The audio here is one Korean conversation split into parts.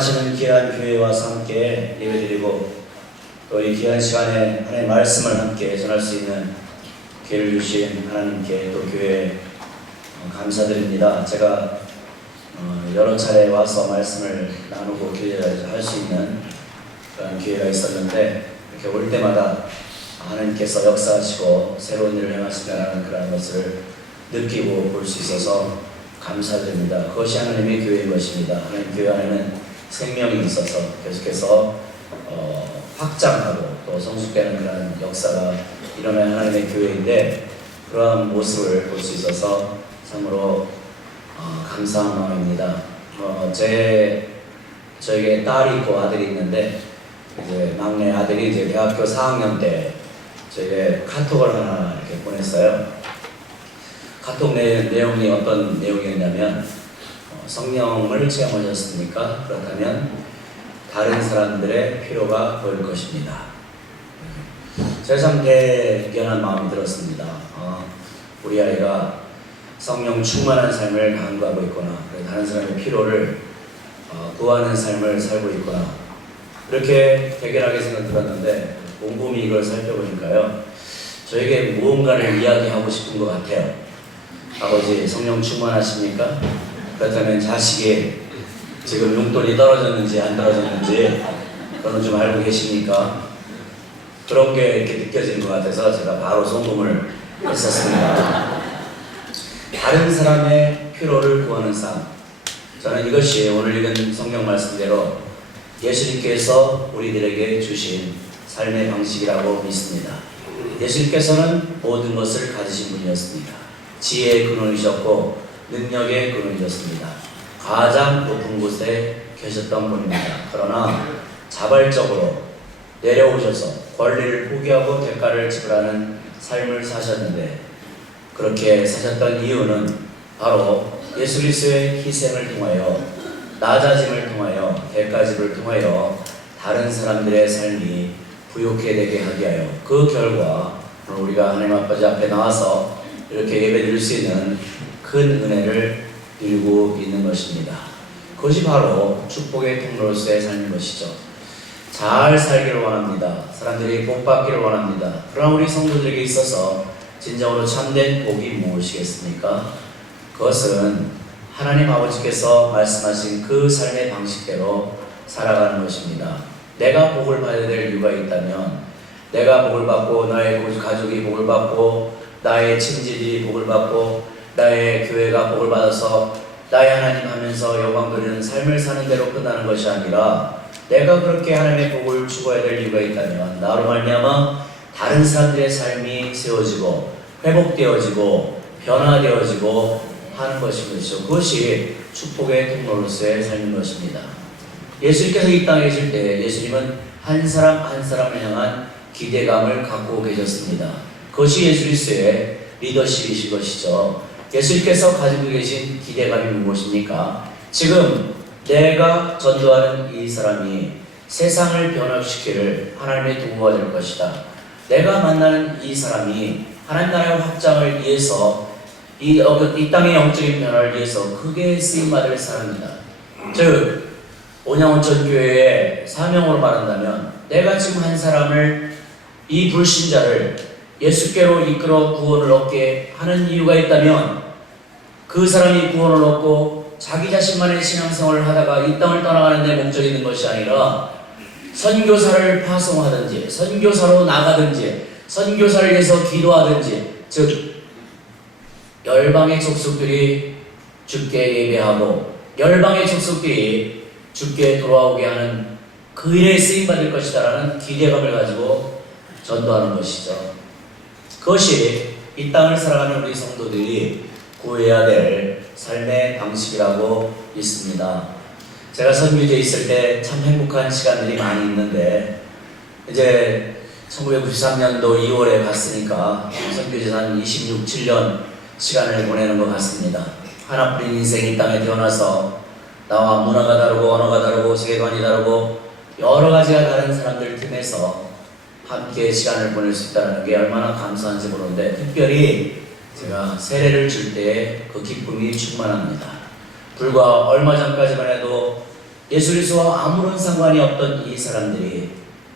하시는 귀한 교회에 와서 함께 예배드리고 또 이 귀한 시간에 하나님의 말씀을 함께 전할 수 있는 기회를 주신 하나님께 또 교회에 감사드립니다. 제가 여러 차례 와서 말씀을 나누고 교회를 할 수 있는 그런 기회가 있었는데 이렇게 올 때마다 하나님께서 역사하시고 새로운 일을 행하신다는 그런 것을 느끼고 볼 수 있어서 감사드립니다. 그것이 하나님의 교회인 것입니다. 하나님 교회 안에는 생명이 있어서 계속해서 확장하고 또 성숙되는 그런 역사가 일어나는 하나님의 교회인데 그러한 모습을 볼 수 있어서 참으로 감사한 마음입니다. 저에게 딸이 있고 아들이 있는데 이제 막내 아들이 이제 대학교 4학년 때 저에게 카톡을 하나 이렇게 보냈어요. 카톡 내용이 어떤 내용이었냐면 성령을 체험하셨습니까? 그렇다면 다른 사람들의 필요가 보일 것입니다. 제가 참 대견한 마음이 들었습니다. 우리 아이가 성령 충만한 삶을 강구하고 있구나. 다른 사람의 필요를 구하는 삶을 살고 있구나. 이렇게 대견하게 생각 들었는데 곰곰이 이걸 살펴보니까요. 저에게 무언가를 이야기하고 싶은 것 같아요. 아버지 성령 충만하십니까? 그렇다면 자식이 지금 용돈이 떨어졌는지 안 떨어졌는지 그건 좀 알고 계십니까? 그런 게 이렇게 느껴지는 것 같아서 제가 바로 송금을 했었습니다. 다른 사람의 필요를 구하는 삶, 저는 이것이 오늘 읽은 성경 말씀대로 예수님께서 우리들에게 주신 삶의 방식이라고 믿습니다. 예수님께서는 모든 것을 가지신 분이었습니다. 지혜의 근원이셨고 능력의 근원이셨습니다. 가장 높은 곳에 계셨던 분입니다. 그러나 자발적으로 내려오셔서 권리를 포기하고 대가를 지불하는 삶을 사셨는데 그렇게 사셨던 이유는 바로 예수 그리스도의 희생을 통하여 낮아짐을 통하여 대가 지불을 통하여 다른 사람들의 삶이 부욕해 되게 하게 하여 그 결과 우리가 하나님 아버지 앞에 나와서 이렇게 예배드릴 수 있는 큰 은혜를 누리고 있는 것입니다. 그것이 바로 축복의 통로로서의 삶인 것이죠. 잘 살기를 원합니다. 사람들이 복 받기를 원합니다. 그러나 우리 성도들에게 있어서 진정으로 참된 복이 무엇이겠습니까? 그것은 하나님 아버지께서 말씀하신 그 삶의 방식대로 살아가는 것입니다. 내가 복을 받아야 될 이유가 있다면 내가 복을 받고 나의 가족이 복을 받고 나의 친지들이 복을 받고 나의 교회가 복을 받아서 나의 하나님 하면서 영광 돌리는 삶을 사는 대로 끝나는 것이 아니라 내가 그렇게 하나님의 복을 추구해야 될 이유가 있다면 나로 말미암아 다른 사람들의 삶이 세워지고 회복되어지고 변화되어지고 하는 것이죠. 그것이 축복의 통로로서의 삶인 것입니다. 예수님께서 이 땅에 계실 때 예수님은 한 사람 한 사람을 향한 기대감을 갖고 계셨습니다. 그것이 예수 그리스도의 리더십이신 것이죠. 예수님께서 가지고 계신 기대감이 무엇입니까? 지금 내가 전도하는 이 사람이 세상을 변화시키를 하나님의 도구가 될 것이다. 내가 만나는 이 사람이 하나님 나라의 확장을 위해서 이 땅의 영적인 변화를 위해서 크게 쓰임받을 사람이다. 즉 온양온천교회의 사명으로 말한다면 내가 지금 한 사람을 이 불신자를 예수께로 이끌어 구원을 얻게 하는 이유가 있다면 그 사람이 구원을 얻고 자기 자신만의 신앙생활을 하다가 이 땅을 떠나가는 데 목적이 있는 것이 아니라 선교사를 파송하든지 선교사로 나가든지 선교사를 위해서 기도하든지 즉 열방의 족속들이 주께 예배하고 열방의 족속들이 주께 돌아오게 하는 그 일에 쓰임받을 것이다라는 기대감을 가지고 전도하는 것이죠. 그것이 이 땅을 살아가는 우리 성도들이 구해야 될 삶의 방식이라고 믿습니다. 제가 선교지에 있을 때 참 행복한 시간들이 많이 있는데 이제 1993년도 2월에 갔으니까 선교지에서 한 26, 7년 시간을 보내는 것 같습니다. 하나뿐인 인생 이 땅에 태어나서 나와 문화가 다르고 언어가 다르고 세계관이 다르고 여러 가지가 다른 사람들 틈에서 함께 시간을 보낼 수 있다는 게 얼마나 감사한지 모르는데 특별히 제가 세례를 줄 때의 그 기쁨이 충만합니다. 불과 얼마 전까지만 해도 예수 그리스도와 아무런 상관이 없던 이 사람들이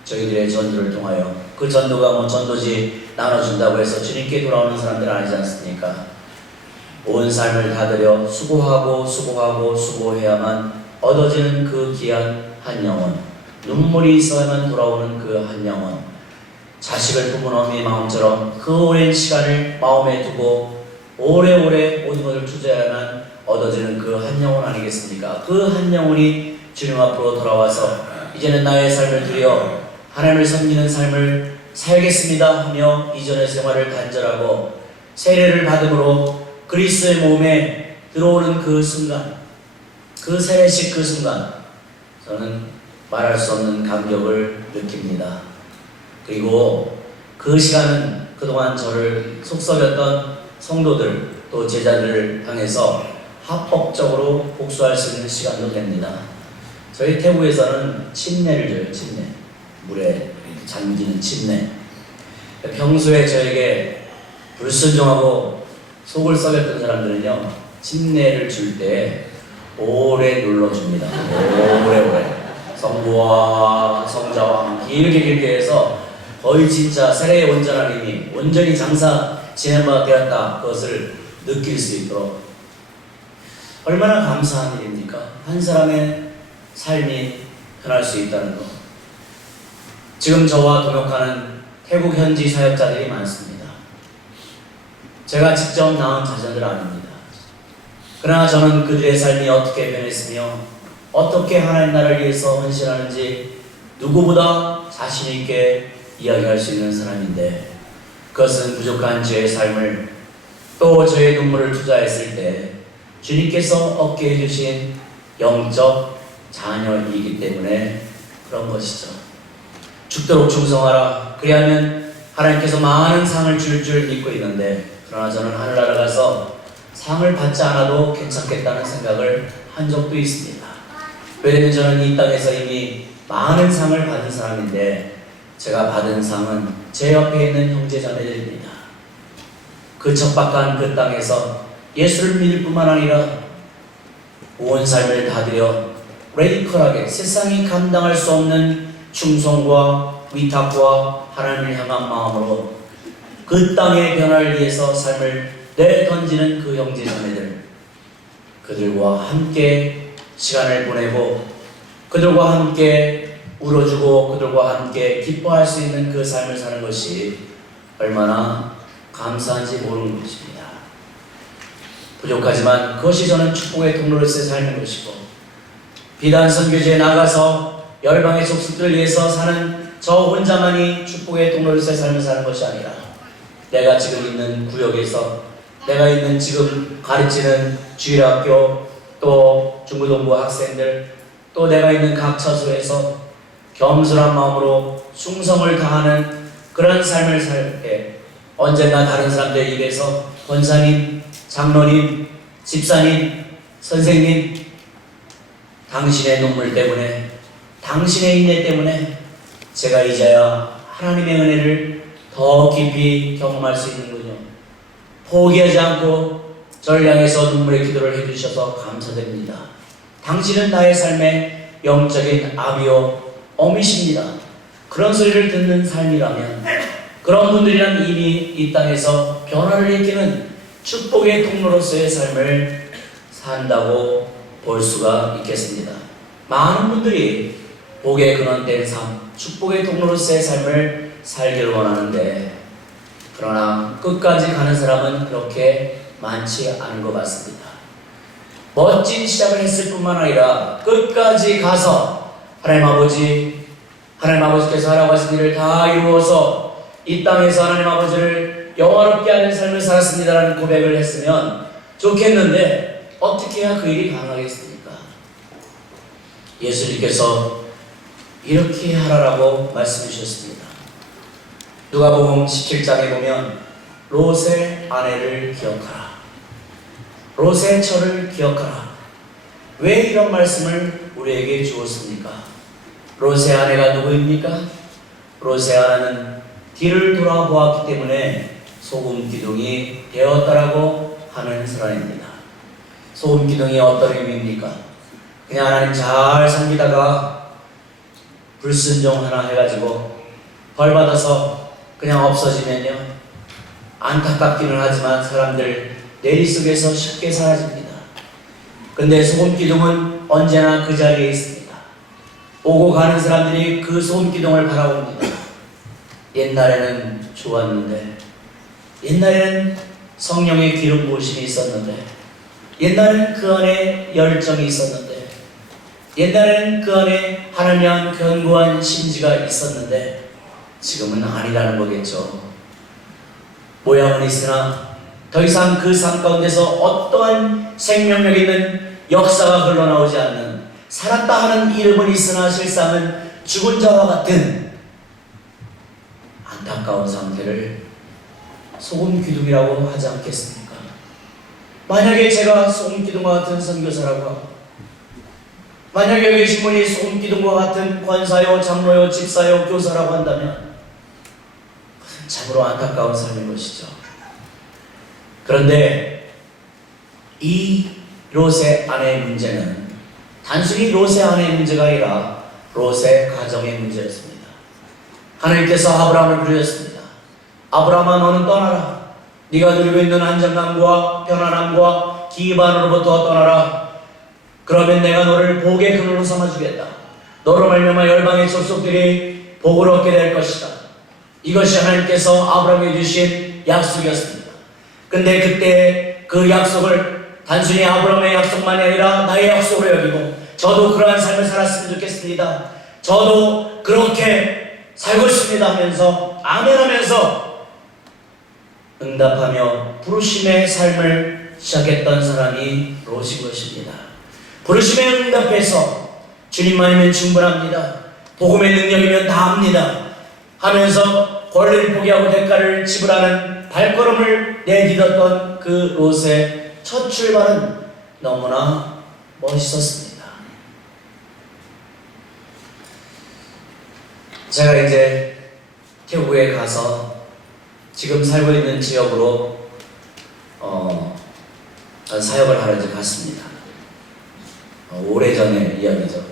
저희들의 전도를 통하여 그 전도가 뭐 전도지 나눠준다고 해서 주님께 돌아오는 사람들 아니지 않습니까? 온 삶을 다들여 수고해야만 얻어지는 그 귀한 한 영혼, 눈물이 있어야만 돌아오는 그 한 영혼, 자식을 품은 어미의 마음처럼 그 오랜 시간을 마음에 두고 오래오래 모든 것을 투자해야만 얻어지는 그 한 영혼 아니겠습니까? 그 한 영혼이 주님 앞으로 돌아와서 이제는 나의 삶을 드려 하나님을 섬기는 삶을 살겠습니다 하며 이전의 생활을 단절하고 세례를 받음으로 그리스도의 몸에 들어오는 그 순간, 그 세례식 그 순간 저는 말할 수 없는 감격을 느낍니다. 그리고 그 시간은 그동안 저를 속썩였던 성도들 또 제자들을 향해서 합법적으로 복수할 수 있는 시간도 됩니다. 저희 태국에서는 침례를 줘요. 침례, 물에 잠기는 침례. 평소에 저에게 불순종하고 속을 썩였던 사람들은요, 침례를 줄 때 오래 눌러줍니다. 오래 성부와 성자와 길게 해서 거의 진짜 세례의 온전한 의미, 온전히 장사 진행 바 되었다, 그것을 느낄 수 있도록. 얼마나 감사한 일입니까? 한 사람의 삶이 변할 수 있다는 것. 지금 저와 동역하는 태국 현지 사역자들이 많습니다. 제가 직접 낳은 자녀들 아닙니다. 그러나 저는 그들의 삶이 어떻게 변했으며 어떻게 하나님 나라를 위해서 헌신하는지 누구보다 자신 있게 이야기할 수 있는 사람인데, 그것은 부족한 저의 삶을 또 저의 눈물을 투자했을 때 주님께서 얻게 해주신 영적 자녀이기 때문에 그런 것이죠. 죽도록 충성하라. 그리하면 하나님께서 많은 상을 줄 믿고 있는데, 그러나 저는 하늘나라 가서 상을 받지 않아도 괜찮겠다는 생각을 한 적도 있습니다. 왜냐하면 저는 이 땅에서 이미 많은 상을 받은 사람인데, 제가 받은 상은 제 옆에 있는 형제자매들입니다. 그 척박한 그 땅에서 예수를 믿을 뿐만 아니라 온 삶을 다들여 레디컬하게 세상이 감당할 수 없는 충성과 위탁과 하나님을 향한 마음으로 그 땅의 변화를 위해서 삶을 내던지는 그 형제자매들, 그들과 함께 시간을 보내고 그들과 함께 울어주고 그들과 함께 기뻐할 수 있는 그 삶을 사는 것이 얼마나 감사한지 모르는 것입니다. 부족하지만 그것이 저는 축복의 통로로서의 삶인 것이고, 비단 선교지에 나가서 열방의 족속들을 위해서 사는 저 혼자만이 축복의 통로로서의 삶을 사는 것이 아니라, 내가 지금 있는 구역에서 내가 있는 지금 가르치는 주일학교, 또 중고등부 학생들, 또 내가 있는 각 처소에서 겸손한 마음으로 충성을 다하는 그런 삶을 살 때 언젠가 다른 사람들 입에서 권사님, 장로님, 집사님, 선생님, 당신의 눈물 때문에, 당신의 인내 때문에 제가 이제야 하나님의 은혜를 더 깊이 경험할 수 있는군요. 포기하지 않고 저를 향해서 눈물의 기도를 해주셔서 감사드립니다. 당신은 나의 삶의 영적인 아비요 어미십니다. 그런 소리를 듣는 삶이라면, 그런 분들이란 이미 이 땅에서 변화를 일으키는 축복의 통로로서의 삶을 산다고 볼 수가 있겠습니다. 많은 분들이 복의 근원된 삶, 축복의 통로로서의 삶을 살기를 원하는데, 그러나 끝까지 가는 사람은 그렇게 많지 않은 것 같습니다. 멋진 시작을 했을 뿐만 아니라 끝까지 가서 하나님 아버지께서 하라고 하신 일을 다 이루어서 이 땅에서 하나님 아버지를 영화롭게 하는 삶을 살았습니다라는 고백을 했으면 좋겠는데, 어떻게 해야 그 일이 가능하겠습니까? 예수님께서 이렇게 하라라고 말씀해 주셨습니다. 누가복음 17장에 보면 롯의 아내를 기억하라, 롯의 처를 기억하라. 왜 이런 말씀을 우리에게 주었습니까? 롯의 아내가 누구입니까? 롯의 아내는 뒤를 돌아보았기 때문에 소금 기둥이 되었다라고 하는 사람입니다. 소금 기둥이 어떤 의미입니까? 그냥 하나님 잘 섬기다가 불순종 하나 해가지고 벌 받아서 그냥 없어지면요, 안타깝기는 하지만 사람들 내리 속에서 쉽게 사라집니다. 근데 소금기둥은 언제나 그 자리에 있습니다. 오고 가는 사람들이 그 소금기둥을 바라봅니다. 옛날에는 좋았는데, 옛날에는 성령의 기름 부으심이 있었는데, 옛날에는 그 안에 열정이 있었는데, 옛날에는 그 안에 하나님에 대한 견고한 심지가 있었는데, 지금은 아니라는 거겠죠. 모양은 있으나 더 이상 그 삶 가운데서 어떠한 생명력 있는 역사가 흘러나오지 않는, 살았다 하는 이름은 있으나 실상은 죽은 자와 같은 안타까운 상태를 소금기둥이라고 하지 않겠습니까? 만약에 제가 소금기둥과 같은 선교사라고 하고, 만약에 여기 계신 분이 소금기둥과 같은 권사요, 장로요, 집사요, 교사라고 한다면 그것은 참으로 안타까운 삶인 것이죠. 그런데 이 롯의 아내의 문제는 단순히 롯의 아내의 문제가 아니라 롯의 가정의 문제였습니다. 하나님께서 아브라함을 부르셨습니다. 아브라함아, 너는 떠나라. 네가 누리고 있는 안정감과 편안함과 기반으로부터 떠나라. 그러면 내가 너를 복의 근원으로 삼아주겠다. 너로 말미암아 열방의 족속들이 복을 얻게 될 것이다. 이것이 하나님께서 아브라함에게 주신 약속이었습니다. 근데 그때 그 약속을 단순히 아브라함의 약속만이 아니라 나의 약속으로 여기고, 저도 그러한 삶을 살았으면 좋겠습니다. 저도 그렇게 살고 싶습니다 하면서 아멘 하면서 응답하며 부르심의 삶을 시작했던 사람이 롯인 것입니다. 부르심에 응답해서 주님만이면 충분합니다, 복음의 능력이면 다 합니다 하면서 권리를 포기하고 대가를 지불하는 발걸음을 내딛었던 그 롯의 첫 출발은 너무나 멋있었습니다. 제가 이제 태국에 가서 지금 살고 있는 지역으로 사역을 하러 이제 갔습니다. 오래전의 이야기죠.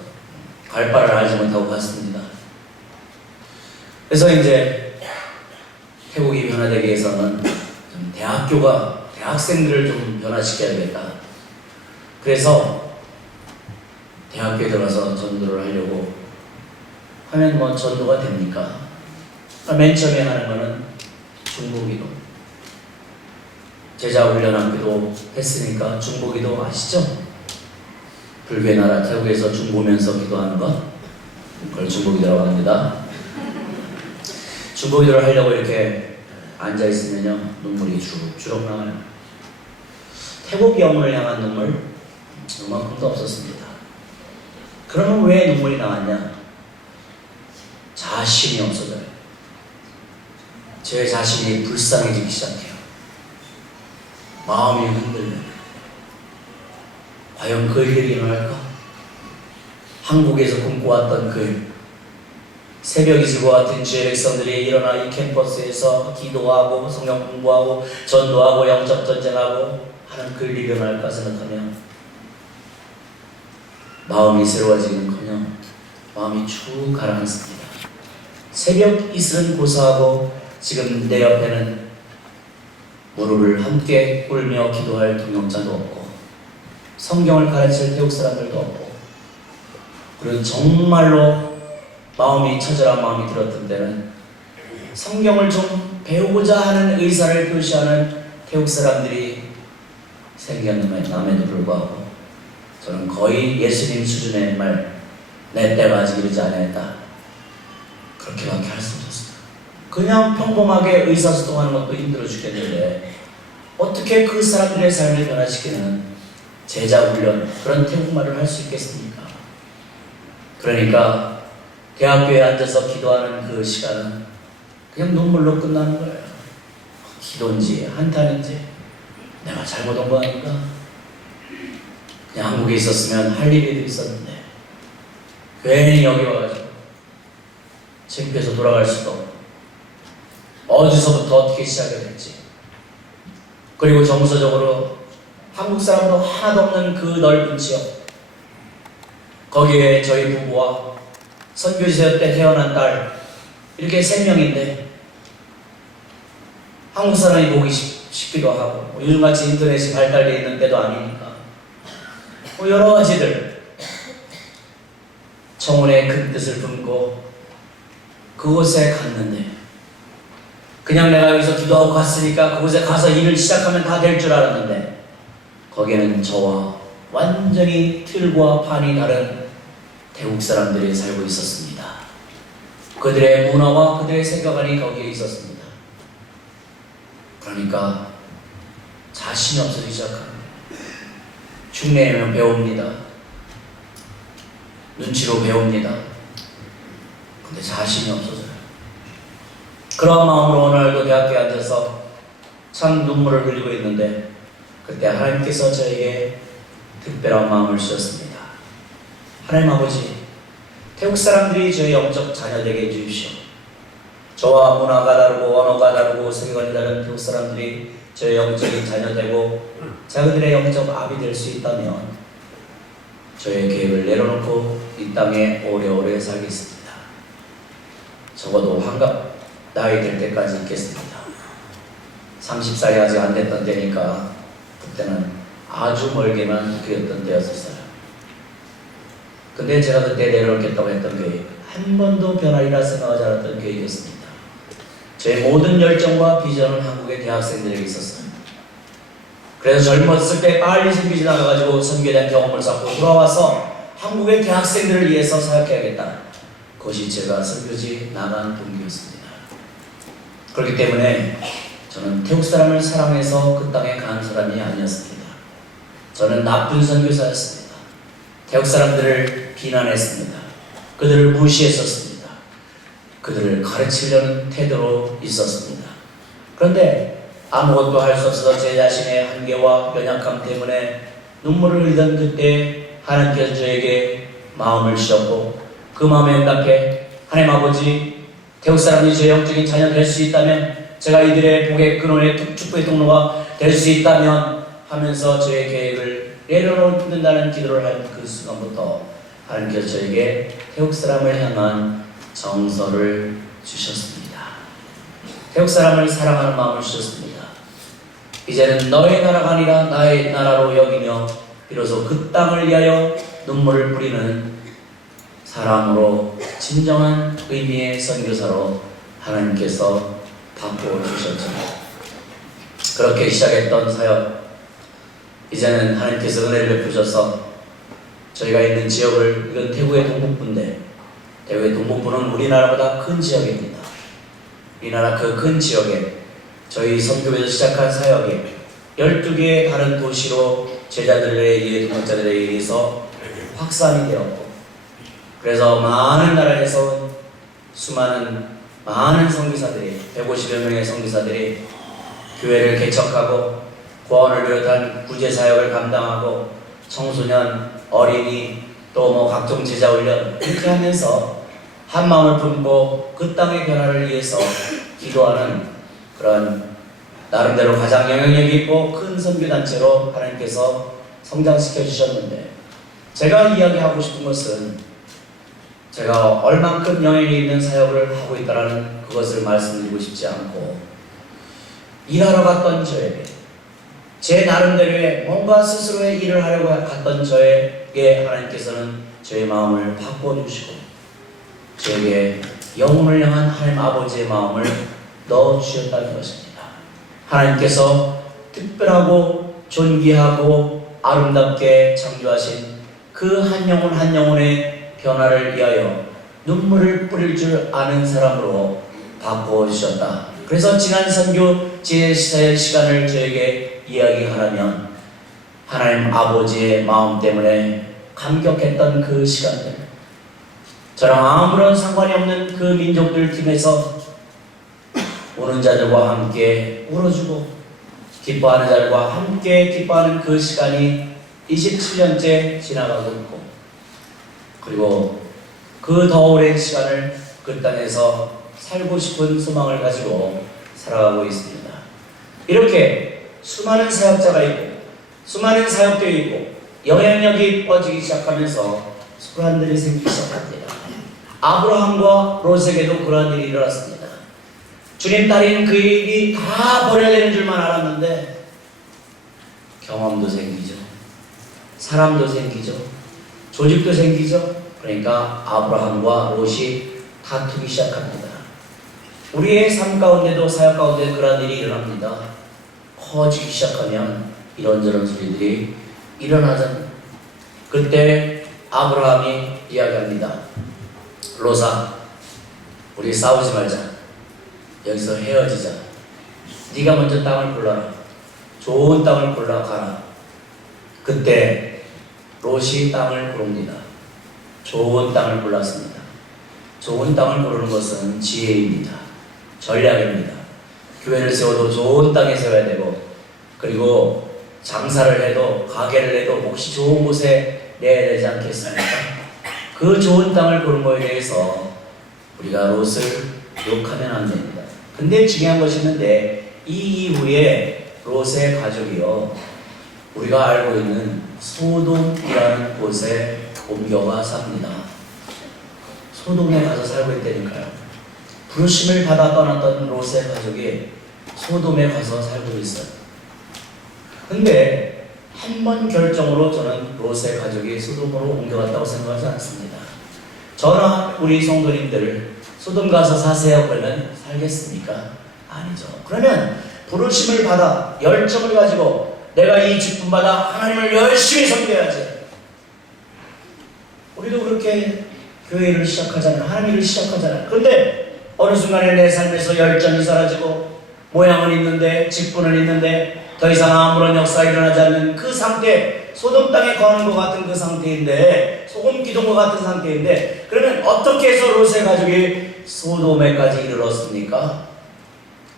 갈 바를 알지 못하고 갔습니다. 그래서 이제 태국이 변화되기 위해서는 좀 대학생들을 좀 변화시켜야겠다. 그래서 대학교에 들어가서 전도를 하려고 하면 뭐 전도가 됩니까? 맨 처음에 하는 거는 중보기도. 제자훈련학교도 했으니까 중보기도 아시죠? 불교의 나라 태국에서 중보면서 기도하는 것, 그걸 중보기도라고 합니다. 중보기도를 하려고 이렇게 앉아있으면요, 눈물이 주룩주룩 나와요. 태국 영혼을 향한 눈물, 요만큼도 없었습니다. 그러면 왜 눈물이 나왔냐? 자신이 없어져요. 제 자신이 불쌍해지기 시작해요. 마음이 흔들려요. 과연 그 일이 일어날까? 한국에서 꿈꿔왔던 그 일, 새벽 이슬과 같은 주의 백성들이 일어나 이 캠퍼스에서 기도하고 성경 공부하고 전도하고 영적 전쟁하고 하는 그 일이 일어날까 생각하면 마음이 새로워지는커녕 마음이 쭉 가라앉습니다. 새벽 이슬은 고사하고 지금 내 옆에는 무릎을 함께 꿇며 기도할 동역자도 없고 성경을 가르칠 태국 사람들도 없고, 그리고 정말로 마음이 처절한 마음이 들었던 때는 성경을 좀 배우고자 하는 의사를 표시하는 태국 사람들이 생겼음에도 불구하고 저는 거의 예수님 수준의 말, 내 때가 아직 이르지 않았다, 그렇게밖에 할 수 없었어요. 그냥 평범하게 의사소통하는 것도 힘들어 죽겠는데 어떻게 그 사람들의 삶을 변화시키는 제자훈련, 그런 태국말을 할 수 있겠습니까? 그러니까 대학교에 앉아서 기도하는 그 시간은 그냥 눈물로 끝나는 거예요. 기도인지 한탄인지 내가 잘못한 거 아닌가? 그냥 한국에 있었으면 할 일이 있었는데 괜히 여기 와가지고 창피해서 돌아갈 수도 없고, 어디서부터 어떻게 시작해야 될지, 그리고 정서적으로 한국 사람도 하나도 없는 그 넓은 지역, 거기에 저희 부부와 선교지사 때 태어난 딸 이렇게 3명인데 한국 사람이 보기 쉽기도 하고 요즘같이 인터넷이 발달되어 있는 때도 아니니까 여러 가지들 청혼의 큰 뜻을 품고 그곳에 갔는데 그냥 내가 여기서 기도하고 갔으니까 그곳에 가서 일을 시작하면 다 될 줄 알았는데 거기에는 저와 완전히 틀과 판이 다른 태국 사람들이 살고 있었습니다. 그들의 문화와 그들의 생각이 거기에 있었습니다. 그러니까 자신이 없어지기 시작합니다. 흉내내면 배웁니다. 눈치로 배웁니다. 근데 자신이 없어져요. 그런 마음으로 오늘도 대학교에 앉아서 참 눈물을 흘리고 있는데 그때 하나님께서 저에게 특별한 마음을 주셨습니다. 하나님 아버지, 태국 사람들이 저의 영적 자녀 되게 해주십시오. 저와 문화가 다르고 언어가 다르고 세계관이 다른 태국 사람들이 저의 영적인 자녀 되고 자기들의 영적 아비 될 수 있다면 저의 계획을 내려놓고 이 땅에 오래오래 살겠습니다. 적어도 환갑 나이 될 때까지 있겠습니다. 30살이 아직 안 됐던 때니까 그때는 아주 멀게만 그렸던 때였었어요. 근데 제가 그때 내려놓겠다고 했던 계획 한 번도 변하리라 생각하지 않았던 계획이었습니다. 제 모든 열정과 비전은 한국의 대학생들에게 있었어요. 그래서 젊었을 때 빨리 선교지 나가가지고 선교에 대한 경험을 쌓고 돌아와서 한국의 대학생들을 위해서 사역해야겠다. 그것이 제가 선교지 나간 동기였습니다. 그렇기 때문에 저는 태국 사람을 사랑해서 그 땅에 간 사람이 아니었습니다. 저는 나쁜 선교사였습니다. 태국 사람들을 비난했습니다. 그들을 무시했었습니다. 그들을 가르치려는 태도로 있었습니다. 그런데 아무것도 할 수 없어서 제 자신의 한계와 연약함 때문에 눈물을 흘리던 그때 하나님께서 저에게 마음을 주셨고 그 마음에 응답해 하나님 아버지, 태국 사람들이 제 영적인 자녀 될 수 있다면 제가 이들의 복의 근원의 축복의 통로가 될 수 있다면 하면서 저의 계획을 내려놓는다는 기도를 한 그 순간부터 하나님께서 저에게 태국 사람을 향한 정서를 주셨습니다. 태국 사람을 사랑하는 마음을 주셨습니다. 이제는 너의 나라가 아니라 나의 나라로 여기며 비로소 그 땅을 위하여 눈물을 뿌리는 사람으로 진정한 의미의 선교사로 하나님께서 바꿔주셨죠. 그렇게 시작했던 사역, 이제는 하나님께서 은혜를 베푸셔서 저희가 있는 지역을, 이건 대구의 동북부인데 대구의 동북부는 우리나라보다 큰 지역입니다. 우리나라 그 큰 지역에 저희 선교에서 시작한 사역이 12개의 다른 도시로 제자들에 의해 동역자들에 의해서 확산이 되었고, 그래서 많은 나라에서 많은 선교사들이 150여 명의 선교사들이 교회를 개척하고 구원을 비롯한 구제사역을 감당하고 청소년, 어린이, 또 각종 제자훈련 이렇게 하면서 한 마음을 품고 그 땅의 변화를 위해서 기도하는 그런 나름대로 가장 영향력 있고 큰 선교단체로 하나님께서 성장시켜 주셨는데, 제가 이야기하고 싶은 것은 제가 얼만큼 영향이 있는 사역을 하고 있다는 그것을 말씀드리고 싶지 않고, 일하러 갔던 저에게 제 나름대로의 뭔가 스스로의 일을 하려고 갔던 저에게 하나님께서는 저의 마음을 바꿔주시고 저에게 영혼을 향한 하나님 아버지의 마음을 넣어주셨다는 것입니다. 하나님께서 특별하고 존귀하고 아름답게 창조하신 그 한 영혼 한 영혼의 변화를 위하여 눈물을 뿌릴 줄 아는 사람으로 바꿔주셨다. 그래서 지난 선교 제4의 시간을 저에게 이야기하라면 하나님 아버지의 마음 때문에 감격했던 그 시간들, 저랑 아무런 상관이 없는 그 민족들 팀에서 우는 자들과 함께 울어주고 기뻐하는 자들과 함께 기뻐하는 그 시간이 27년째 지나가고 있고, 그리고 그 더 오랜 시간을 그 땅에서 살고 싶은 소망을 가지고 살아가고 있습니다. 이렇게 수많은 사역자가 있고 수많은 사역들이 있고 영향력이 뻗지기 시작하면서 소란들이 생기기 시작합니다. 아브라함과 롯에게도 그러한 일이 일어났습니다. 주님 딸인 그에게 다 버려야 되는 줄만 알았는데 경험도 생기죠. 사람도 생기죠. 조직도 생기죠. 그러니까 아브라함과 롯이 다투기 시작합니다. 우리의 삶 가운데도 사역 가운데 그러한 일이 일어납니다. 커지기 시작하면 이런저런 소리들이 일어나잖아요. 그때 아브라함이 이야기합니다. 롯아, 우리 싸우지 말자. 여기서 헤어지자. 네가 먼저 땅을 골라라. 좋은 땅을 골라 가라. 그때 롯이 땅을 고릅니다. 좋은 땅을 골랐습니다. 좋은 땅을 고르는 것은 지혜입니다. 전략입니다. 교회를 세워도 좋은 땅에 세워야 되고, 그리고 장사를 해도 가게를 해도 혹시 좋은 곳에 내야 되지 않겠습니까? 그 좋은 땅을 고른 거에 대해서 우리가 롯을 욕하면 안 됩니다. 근데 중요한 것이 있는데 이 이후에 롯의 가족이요, 우리가 알고 있는 소돔이라는 곳에 옮겨가 삽니다. 소돔에 가서 살고 있다니까요. 부르심을 받아 떠났던 롯의 가족이 소돔에 가서 살고 있어요. 근데 한 번 결정으로 저는 롯의 가족이 소돔으로 옮겨갔다고 생각하지 않습니다. 저나 우리 성도님들 소돔 가서 사세요 그러면 살겠습니까? 아니죠. 그러면 부르심을 받아 열정을 가지고 내가 이 직분 받아 하나님을 열심히 섬겨야지. 우리도 그렇게 교회를 시작하잖아요. 하나님을 시작하잖아요. 그런데 어느 순간에 내 삶에서 열정이 사라지고 모양은 있는데 직분은 있는데 더 이상 아무런 역사가 일어나지 않는 그 상태, 소돔 땅에 거하는 것 같은 그 상태인데, 소금 기둥 것 같은 상태인데, 그러면 어떻게 해서 롯의 가족이 소돔에까지 이르렀습니까?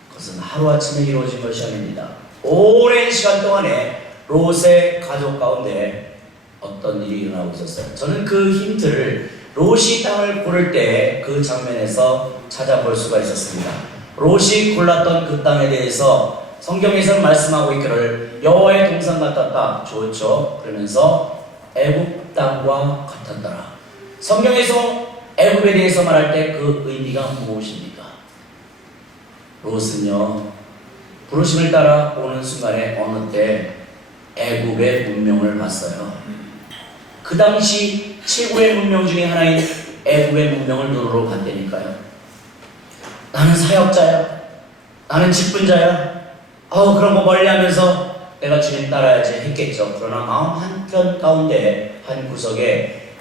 그것은 하루아침에 이루어진 것이 아닙니다. 오랜 시간 동안에 롯의 가족 가운데 어떤 일이 일어나고 있었어요. 저는 그 힌트를 롯이 땅을 고를 때 그 장면에서 찾아볼 수가 있었습니다. 롯이 골랐던 그 땅에 대해서 성경에서 말씀하고 있기를 여호와의 동산 같았다. 좋죠. 그러면서 애굽 땅과 같았더라. 성경에서 애굽에 대해서 말할 때 그 의미가 무엇입니까? 롯은요, 부르심을 따라 오는 순간에 어느 때 애굽의 문명을 봤어요. 그 당시 최고의 문명 중에 하나인 애굽의 문명을 눈으로 봤다니까요. 나는 사역자야. 나는 직분자야. 그런 거 멀리하면서 내가 주님 따라야지 했겠죠. 그러나 마음 한켠 가운데 한 구석에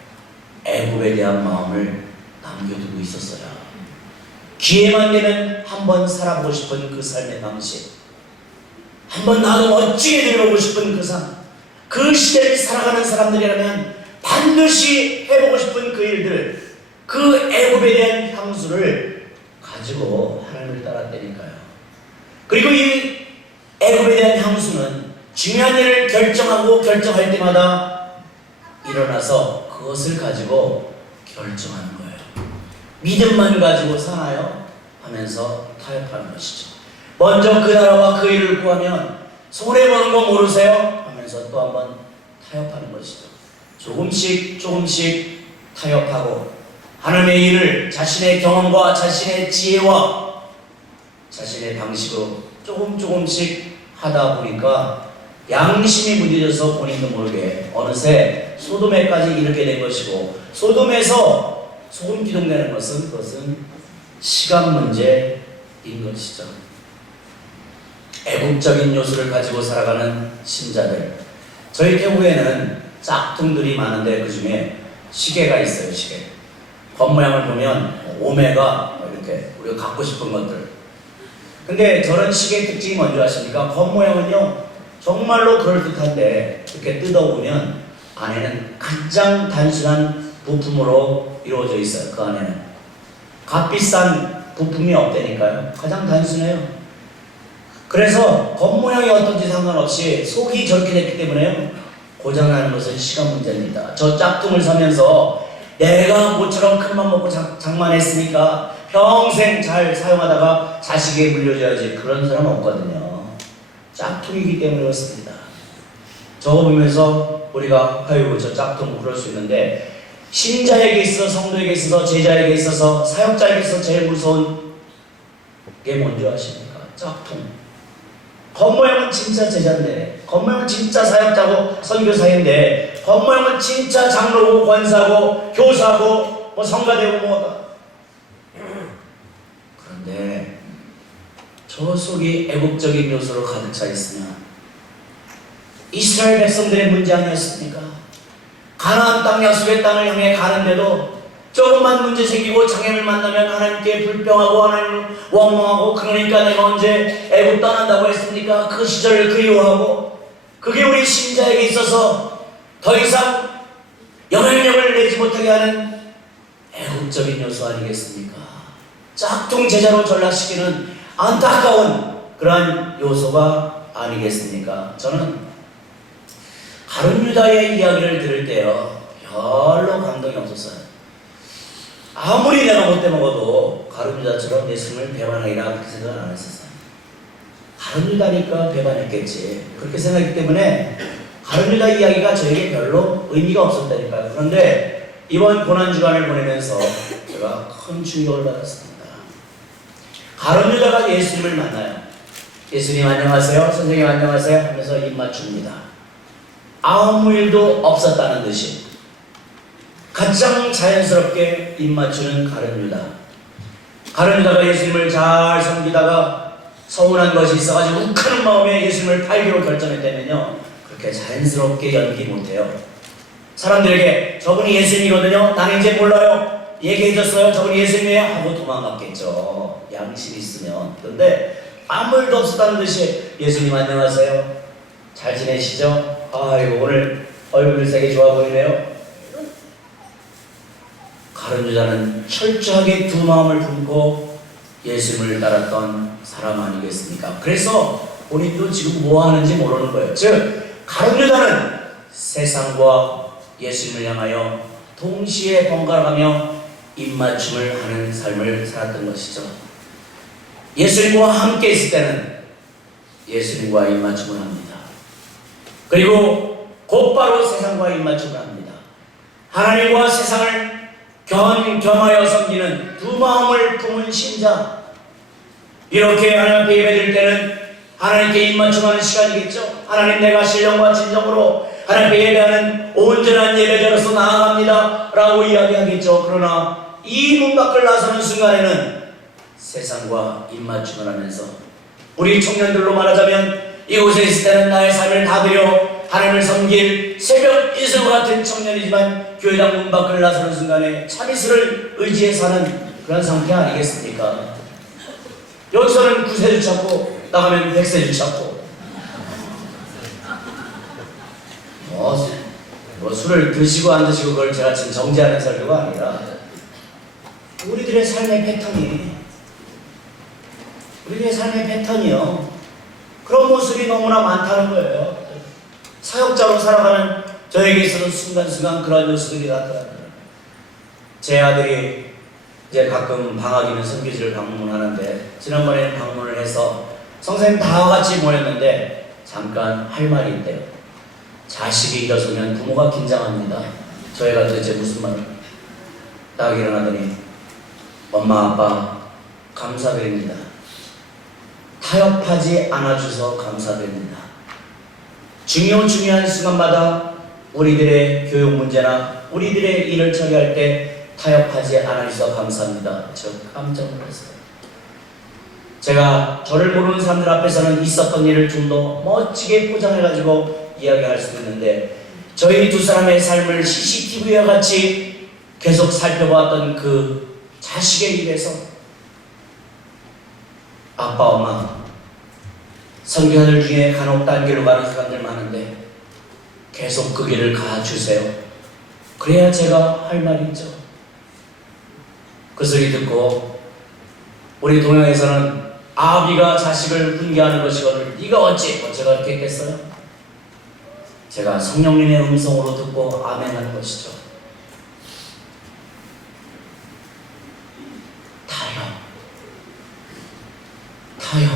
애굽에 대한 마음을 남겨두고 있었어요. 기회만 되면 한번 살아보고 싶은 그 삶의 방식, 한번 나도 멋지게 되어보고 싶은 그 삶, 그 시대를 살아가는 사람들이라면 반드시 해보고 싶은 그 일들, 그 애굽에 대한 향수를 가지고 하나님을 따랐다니까요. 그리고 이 애굽에 대한 향수는 중요한 일을 결정하고 결정할 때마다 일어나서 그것을 가지고 결정하는 거예요. 믿음만 가지고 사나요? 하면서 타협하는 것이죠. 먼저 그 나라와 그 일을 구하면 손해보는 거 모르세요? 하면서 또 한번 타협하는 것이죠. 조금씩 타협하고 하나님의 일을 자신의 경험과 자신의 지혜와 자신의 방식으로 조금씩 하다 보니까 양심이 무뎌져서 본인도 모르게 어느새 소돔에까지 이르게 된 것이고, 소돔에서 소금 기둥되는 것은 그것은 시간 문제인 것이죠. 애국적인 요소를 가지고 살아가는 신자들, 저희 태국에는 짝퉁들이 많은데 그 중에 시계가 있어요. 시계 겉모양을 보면 오메가 이렇게 우리가 갖고 싶은 것들. 근데 저런 시계의 특징이 뭔지 아십니까? 겉모양은요 정말로 그럴듯한데 이렇게 뜯어보면 안에는 가장 단순한 부품으로 이루어져 있어요. 그 안에는 값비싼 부품이 없다니까요. 가장 단순해요. 그래서 겉모양이 어떤지 상관없이 속이 저렇게 됐기 때문에 고장나는 것은 시간 문제입니다. 저 짝퉁을 사면서 내가 모처럼 큰맘 먹고 장만했으니까 평생 잘 사용하다가 자식에게 물려줘야지, 그런 사람 없거든요. 짝퉁이기 때문에 그렇습니다. 저거 보면서 우리가 아이고 저 짝퉁 그럴 수 있는데, 신자에게 있어서, 성도에게 있어서, 제자에게 있어서, 사역자에게 있어서 제일 무서운 게 뭔지 아십니까? 짝퉁. 겉모양은 진짜 제자인데, 겉모양은 진짜 사역자고 선교사인데, 겉모양은 진짜 장로고 권사고 교사고 뭐 성가대고 뭐다. 그런데 저 속이 애국적인 요소로 가득 차 있으면 이스라엘 백성들의 문제 아니었습니까? 가나안 땅 약속의 땅을 향해 가는데도 조금만 문제 생기고 장애를 만나면 하나님께 불평하고 하나님을 원망하고, 그러니까 내가 언제 애국 떠난다고 했습니까? 그 시절을 그리워하고, 그게 우리 신자에게 있어서 더 이상 영향력을 내지 못하게 하는 애국적인 요소 아니겠습니까? 짝퉁 제자로 전락시키는 안타까운 그러한 요소가 아니겠습니까? 저는 가룟 유다의 이야기를 들을 때요, 별로 감동이 없었어요. 아무리 내가 못돼 먹어도 가룟 유다처럼 예수님을 배반하리라 그렇게 생각을 안 했었어요. 가룟 유다니까 배반했겠지, 그렇게 생각했기 때문에 가룟 유다 이야기가 저에게 별로 의미가 없었다니까요. 그런데 이번 고난주간을 보내면서 제가 큰 충격을 받았습니다. 가룟 유다가 예수님을 만나요. 예수님 안녕하세요, 선생님 안녕하세요 하면서 입 맞춥니다. 아무 일도 없었다는 듯이 가장 자연스럽게 입 맞추는 가룟 유다. 가룟 유다가 예수님을 잘 섬기다가 서운한 것이 있어가지고 욱하는 마음에 예수님을 팔기로 결정했다면요, 그렇게 자연스럽게 연기 못해요. 사람들에게 저분이 예수님이거든요, 나는 이제 몰라요, 얘기해줬어요, 저분이 예수님이에요 하고 도망갔겠죠, 양심이 있으면. 그런데 아무 일도 없었다는 듯이 예수님 안녕하세요, 잘 지내시죠? 아이고 오늘 얼굴 색이 좋아 보이네요. 가룟 유다는 철저하게 두 마음을 품고 예수님을 따랐던 사람 아니겠습니까? 그래서 본인도 지금 뭐 하는지 모르는 거예요. 즉 가룟 유다는 세상과 예수님을 향하여 동시에 번갈아가며 입맞춤을 하는 삶을 살았던 것이죠. 예수님과 함께 있을 때는 예수님과 입맞춤을 합니다. 그리고 곧바로 세상과 입맞춤을 합니다. 하나님과 세상을 겸하여 섬기는 두 마음을 품은 신자, 이렇게 하나님 앞에 예배드릴 때는 하나님께 입맞춤하는 시간이겠죠. 하나님, 내가 신령과 진정으로 하나님께 예배하는 온전한 예배자로서 나아갑니다 라고 이야기하겠죠. 그러나 이 문 밖을 나서는 순간에는 세상과 입맞춤을 하면서, 우리 청년들로 말하자면 이곳에 있을 때는 나의 삶을 다 드려 하나님을 섬길 새벽 이슬 같은 청년이지만 교회당 문 밖을 나서는 순간에 참이슬을 의지해 사는 그런 상태 아니겠습니까? 여기서는 9세주 찾고 나가면 100세주 찾고 뭐 술을 드시고 안 드시고 그걸 제가 지금 정죄하는 설교가 아니라 우리들의 삶의 패턴이요, 그런 모습이 너무나 많다는 거예요. 사역자로 살아가는 저에게 있어서 순간순간 그런 요소들이 나타나요. 제 아들이 이제 가끔 방학이면 선교지를 방문하는데, 지난번에 방문을 해서 성사님 다 같이 모였는데 잠깐 할 말이 있대요. 자식이 일어서면 부모가 긴장합니다. 저희가 도대체 무슨 말을, 딱 일어나더니 엄마 아빠 감사드립니다. 타협하지 않아줘서 감사드립니다. 중요한 순간마다 우리들의 교육 문제나 우리들의 일을 처리할 때 타협하지 않아주셔서 감사합니다. 저 깜짝 놀랐어요. 제가 저를 모르는 사람들 앞에서는 있었던 일을 좀 더 멋지게 포장해가지고 이야기할 수 있는데, 저희 두 사람의 삶을 CCTV와 같이 계속 살펴보았던 그 자식의 입에서 아빠, 엄마, 선교사들 중에 간혹 딴 길로 가는 사람들 많은데 계속 그 길을 가주세요. 그래야 제가 할 말이 있죠. 그 소리 듣고 우리 동양에서는 아비가 자식을 훈계하는 것이거늘 네가 어찌 제가 이렇게 했겠어요? 제가 성령님의 음성으로 듣고 아멘하는 것이죠. 타협.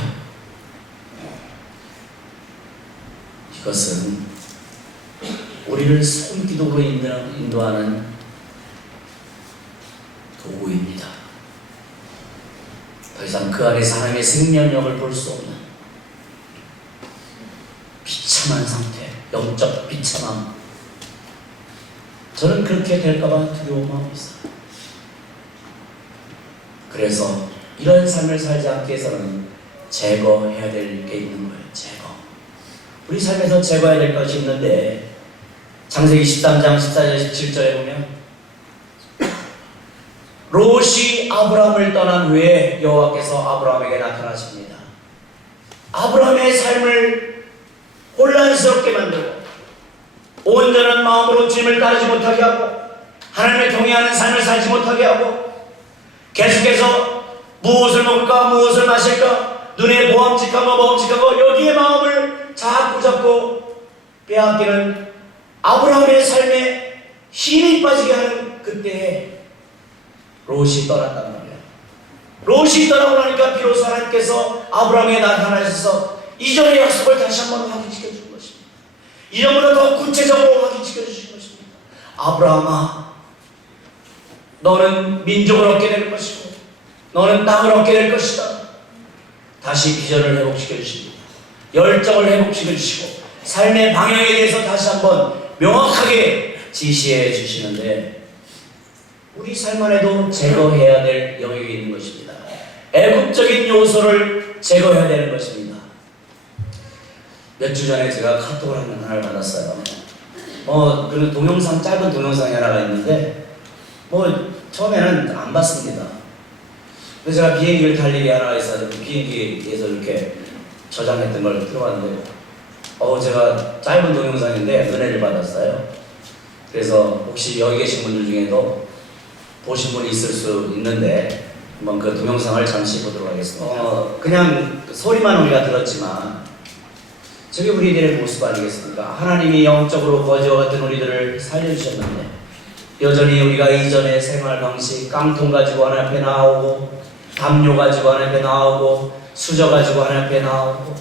이것은 우리를 손기도로 인도하는 도구입니다. 더 이상 그 안에서 하나님의 생명력을 볼 수 없는 비참한 상태, 영적 비참함. 저는 그렇게 될까봐 두려운 마음이 있어요. 그래서 이런 삶을 살지 않기 위해서는 제거해야 될 게 있는 거예요. 제거. 우리 삶에서 제거해야 될 것이 있는데 창세기 13장 14절 17절에 보면 롯이 아브라함을 떠난 후에 여호와께서 아브라함에게 나타나십니다. 아브라함의 삶을 혼란스럽게 만들고 온전한 마음으로 주님을 따르지 못하게 하고 하나님을 경외하는 삶을 살지 못하게 하고 계속해서 무엇을 먹을까 무엇을 마실까 눈에 보암직하고 먹음직하고 여기에 마음을 자꾸 잡고 빼앗기는 아브라함의 삶에 힘이 빠지게 하는 그때에 롯이 떠났단 말이야. 롯이 떠나고 나니까 비로소 하나님께서 아브라함에 나타나셔서 이전의 약속을 다시 한번 확인시켜 준 것입니다. 이전보다 더 구체적으로 확인시켜 주신 것입니다. 아브라함아, 너는 민족을 얻게 될 것이고 너는 땅을 얻게 될 것이다. 다시 비전을 회복시켜 주십니다. 열정을 회복시켜 주시고 삶의 방향에 대해서 다시 한번 명확하게 지시해 주시는데 우리 삶 안에도 제거해야 될 영역이 있는 것입니다. 애국적인 요소를 제거해야 되는 것입니다. 몇 주 전에 제가 카톡을 하나를 받았어요. 그 동영상, 짧은 동영상이 하나가 있는데 처음에는 안 봤습니다. 그래서 제가 비행기를 탈 일이 하나가 있어서 비행기에서 이렇게 저장했던 걸 들어봤는데 제가 짧은 동영상인데 은혜를 받았어요. 그래서 혹시 여기 계신 분들 중에도 보신 분이 있을 수 있는데 한번 그 동영상을 잠시 보도록 하겠습니다. 그냥 소리만 우리가 들었지만 저게 우리들의 모습 아니겠습니까? 하나님이 영적으로 거지와 같은 우리들을 살려주셨는데 여전히 우리가 이전의 생활 방식, 깡통 가지고 하나님 앞에 나오고 담요 가지고 하나님 앞에 나오고 수저 가지고 하나님 앞에 나오고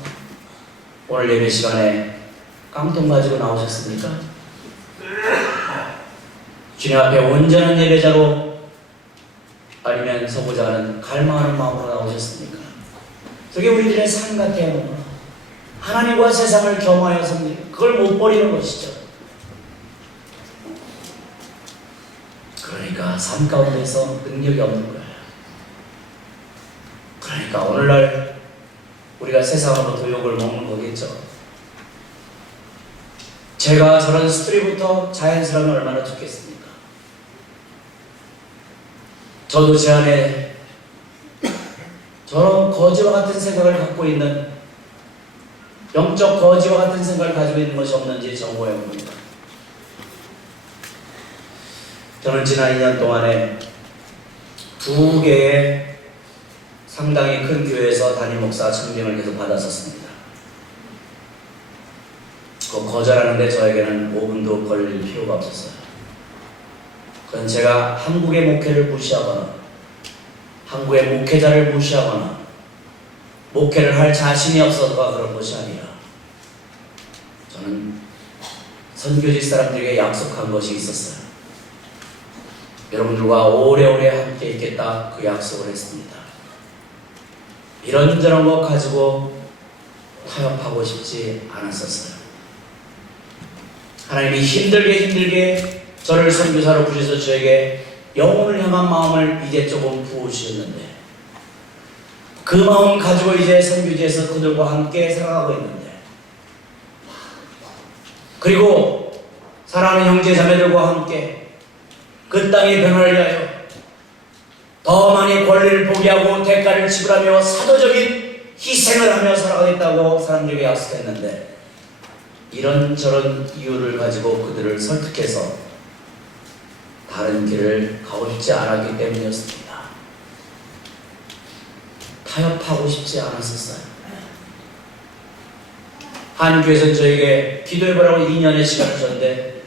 오늘 예배 시간에 깡통 가지고 나오셨습니까? 주님 앞에 온전한 예배자로 아니면 서보자 하는 갈망하는 마음으로 나오셨습니까? 저게 우리들의 삶 같아야 하는구나. 하나님과 세상을 겸하여 삽니다. 그걸 못 버리는 것이죠. 그러니까 삶 가운데서 능력이 없는 거예요. 그러니까 오늘날 우리가 세상으로부터 욕을 먹는 거겠죠. 제가 저런 스토리부터 자연스러우면 얼마나 좋겠습니까? 저도 제 안에 저런 거지와 같은 생각을 갖고 있는 영적 거지와 같은 생각을 가지고 있는 것이 없는지 점검해 봅니다. 저는 지난 2년 동안에 2개의 상당히 큰 교회에서 담임 목사 청빙을 계속 받았었습니다. 거절하는데 저에게는 5분도 걸릴 필요가 없었어요. 그건 제가 한국의 목회를 무시하거나 한국의 목회자를 무시하거나 목회를 할 자신이 없어서가 그런 것이 아니라 저는 선교지 사람들에게 약속한 것이 있었어요. 여러분들과 오래오래 함께 있겠다 그 약속을 했습니다. 이런저런 거 가지고 타협하고 싶지 않았었어요. 하나님이 힘들게 저를 선교사로 부르셔서 저에게 영혼을 향한 마음을 이제 조금 부으셨는데 그 마음 가지고 이제 선교지에서 그들과 함께 살아가고 있는데 그리고 사랑하는 형제 자매들과 함께 그 땅의 변화를 위하여 더 많이 권리를 포기하고 대가를 지불하며 사도적인 희생을 하며 살아가겠다고 사람들에게 약속했는데 이런저런 이유를 가지고 그들을 설득해서 다른 길을 가고 싶지 않았기 때문이었습니다. 타협하고 싶지 않았었어요. 한 교회에서 저에게 기도해보라고 2년의 시간을 줬는데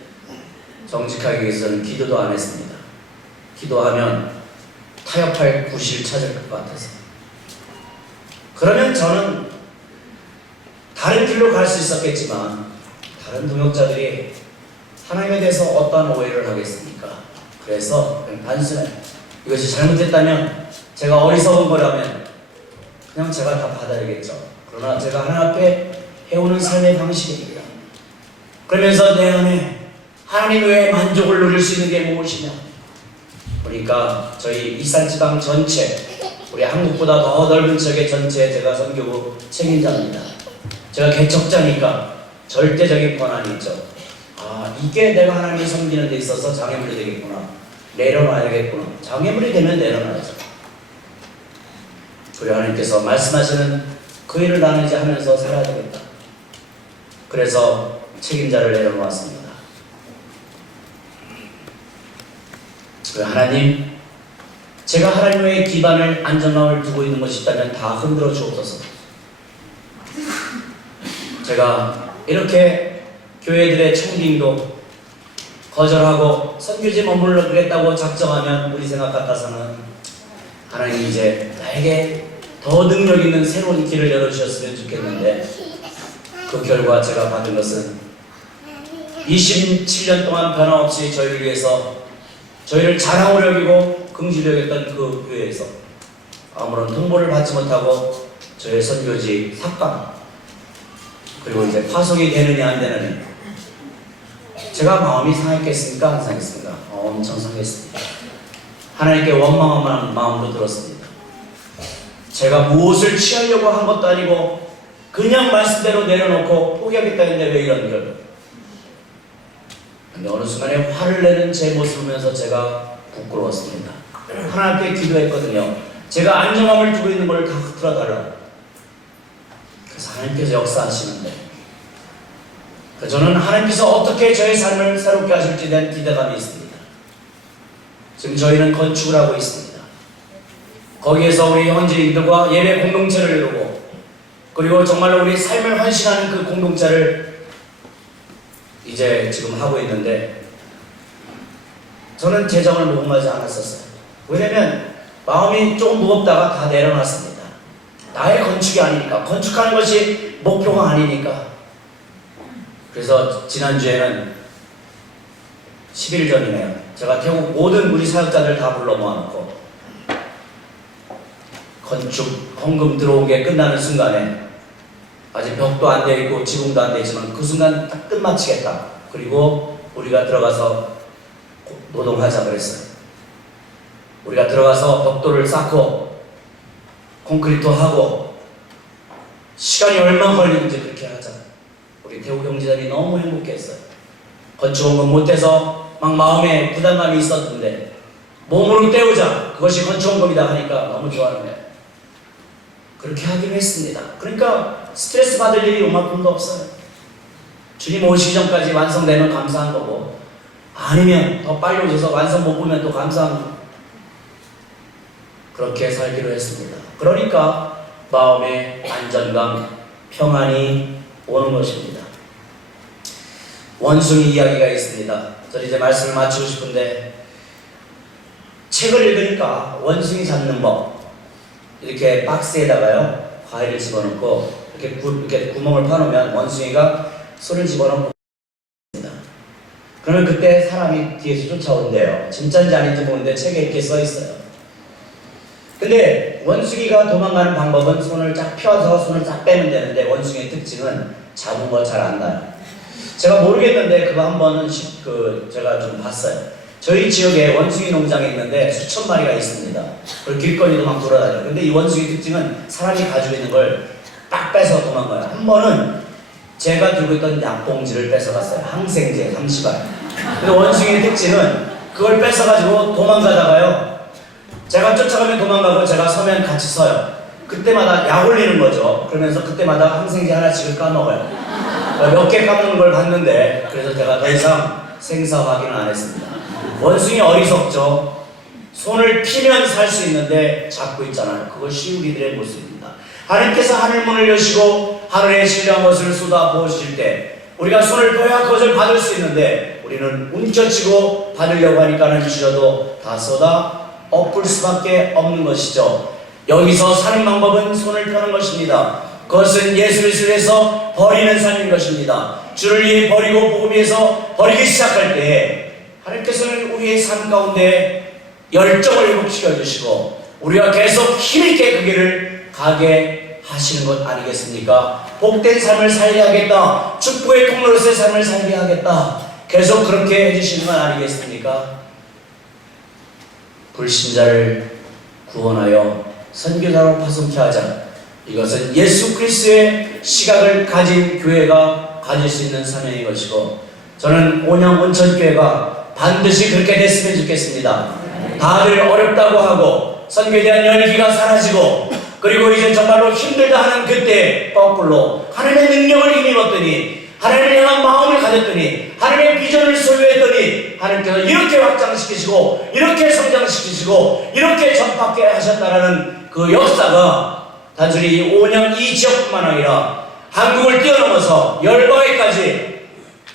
정직하게 얘기해서는 기도도 안 했습니다. 기도하면 타협할 구실을 찾을 것 같아서. 그러면 저는 다른 길로 갈 수 있었겠지만 다른 동역자들이 하나님에 대해서 어떠한 오해를 하겠습니까? 그래서 그냥 단순해 이것이 잘못했다면, 제가 어리석은 거라면 그냥 제가 다 받아야겠죠. 그러나 제가 하나님 앞에 해오는 삶의 방식입니다. 그러면서 내 안에 하나님 외에 만족을 누릴 수 있는 게 무엇이냐? 그러니까 저희 이산지방 전체, 우리 한국보다 더 넓은 지역의 전체 제가 선교부 책임자입니다. 제가 개척자니까 절대적인 권한이 있죠. 아, 이게 내가 하나님을 섬기는 데 있어서 장애물이 되겠구나. 내려놔야 되겠구나. 장애물이 되면 내려놔야죠. 우리 하나님께서 말씀하시는 그 일을 나는 이제 하면서 살아야 되겠다. 그래서 책임자를 내려놓았습니다. 하나님, 제가 하나님 외에 기반을, 안전감을 두고 있는 것이 있다면 다 흔들어 주옵소서. 제가 이렇게 교회들의 청빙도 거절하고 선교지에 머물러겠다고 작정하면 우리 생각 같아서는 하나님 이제 나에게 더 능력 있는 새로운 길을 열어주셨으면 좋겠는데, 그 결과 제가 받은 것은 27년 동안 변함없이 저희를 위해서, 저희를 자랑으로 여기고 긍지로 여겼던 그 교회에서 아무런 통보를 받지 못하고 저의 선교지 삭감, 그리고 이제 파송이 되느냐 안 되느냐, 제가 마음이 상했겠습니까? 안 상했습니까? 엄청 상했습니다. 하나님께 원망한 마음도 들었습니다. 제가 무엇을 취하려고 한 것도 아니고 그냥 말씀대로 내려놓고 포기하겠다 했는데 왜 이런 결과? 근데 어느 순간에 화를 내는 제 모습을 보면서 제가 부끄러웠습니다. 하나님께 기도했거든요. 제가 안정감을 두고 있는 걸 다 틀어달라고. 그래서 하나님께서 역사하시는데, 저는 하나님께서 어떻게 저의 삶을 새롭게 하실지에 대한 기대감이 있습니다. 지금 저희는 건축을 하고 있습니다. 거기에서 우리 현지인들과 예배 공동체를 이루고, 그리고 정말로 우리 삶을 헌신하는 그 공동체를 이제 지금 하고 있는데, 저는 재정을 모금하지 않았었어요. 왜냐면 마음이 조금 무겁다가 다 내려놨습니다. 나의 건축이 아니니까, 건축하는 것이 목표가 아니니까. 그래서 지난주에는 10일 전이네요. 제가 태국 모든 우리 사역자들 다 불러 모아놓고 건축 헌금 들어온 게 끝나는 순간에, 아직 벽도 안 되어 있고 지붕도 안 되어 있지만 그 순간 딱 끝마치겠다. 그리고 우리가 들어가서 노동하자 그랬어요. 우리가 들어가서 벽돌을 쌓고 콘크리트 하고 시간이 얼마나 걸리는지 그렇게 하자. 우리 태국 형제들이 너무 행복했어요. 건축원금 못해서 막 마음에 부담감이 있었는데 몸으로 때우자, 그것이 건축원금이다 하니까 너무 좋아하는 거예요. 그렇게 하기로 했습니다. 그러니까 스트레스 받을 일이 요만큼도 없어요. 주님 오시기 전까지 완성되면 감사한 거고, 아니면 더 빨리 오셔서 완성 못 보면 또 감사한 거. 그렇게 살기로 했습니다. 그러니까 마음의 안전감, 평안이 오는 것입니다. 원숭이 이야기가 있습니다. 저는 이제 말씀을 마치고 싶은데, 책을 읽으니까 원숭이 잡는 법, 이렇게 박스에다가요 과일을 집어넣고 이렇게 구멍을 파놓으면 원숭이가 손을 집어넣고 있습니다. 그러면 그때 사람이 뒤에서 쫓아온대요. 진짜인지 아닌지 모르는데 책에 이렇게 써 있어요. 근데 원숭이가 도망가는 방법은 손을 쫙 펴서 손을 쫙 빼면 되는데, 원숭이의 특징은 잡은 거 잘 안 나요. 제가 모르겠는데 그거 한 번은 제가 좀 봤어요. 저희 지역에 원숭이 농장이 있는데 수천 마리가 있습니다. 그리고 길거리도 막 돌아다녀요. 근데 이 원숭이 특징은 사람이 가지고 있는 걸 딱 빼서 도망가요. 한 번은 제가 들고 있던 약봉지를 뺏어갔어요. 항생제 30알. 근데 원숭이의 특징은 그걸 뺏어가지고 도망가다가요, 제가 쫓아가면 도망가고 제가 서면 같이 서요. 그때마다 약 올리는 거죠. 그러면서 그때마다 항생제 하나씩을 까먹어요. 몇 개 까먹는 걸 봤는데, 그래서 제가 더 이상 생사 확인을 안 했습니다. 원숭이 어리석죠. 손을 피면 살 수 있는데 잡고 있잖아요. 그것이 우리들의 모습입니다. 하나님께서 하늘 문을 여시고 하늘에 신령한 것을 쏟아 부으실 때 우리가 손을 펴야 그것을 받을 수 있는데, 우리는 움켜쥐고 받으려고 하니까는 주셔도 다 쏟아 엎을 수밖에 없는 것이죠. 여기서 사는 방법은 손을 펴는 것입니다. 그것은 예수 그리스도를 위해서 버리는 삶인 것입니다. 주를 위해 버리고 복음 위해서 버리기 시작할 때에 하나님께서는 우리의 삶 가운데 열정을 회복시켜 주시고 우리가 계속 힘있게 그 길을 가게 하시는 것 아니겠습니까? 복된 삶을 살게 하겠다. 축복의 통로로서의 삶을 살게 하겠다. 계속 그렇게 해주시는 건 아니겠습니까? 불신자를 구원하여 선교사로 파송케 하자. 이것은 예수 그리스도의 시각을 가진 교회가 가질 수 있는 사명인 것이고, 저는 온영 온천교회가 반드시 그렇게 됐으면 좋겠습니다. 다들 어렵다고 하고 선교에 대한 열기가 사라지고, 그리고 이제 정말로 힘들다 하는 그때 거꾸로 하나님의 능력을 힘입었더니, 하나님을 향한 마음을 가졌더니, 하나님의 비전을 소유했더니 하나님께서 이렇게 확장시키시고 이렇게 성장시키시고 이렇게 전파하게 하셨다라는 그 역사가 단순히 온영 이 지역뿐만 아니라 한국을 뛰어넘어서 열방에까지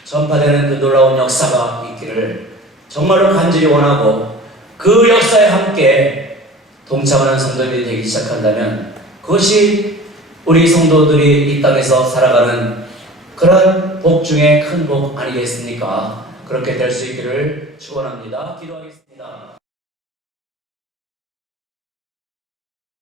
전파되는 그 놀라운 역사가 있기를 정말로 간절히 원하고, 그 역사에 함께 동참하는 성도들이 되기 시작한다면 그것이 우리 성도들이 이 땅에서 살아가는 그런 복 중에 큰 복 아니겠습니까? 그렇게 될 수 있기를 축원합니다. 기도하겠습니다.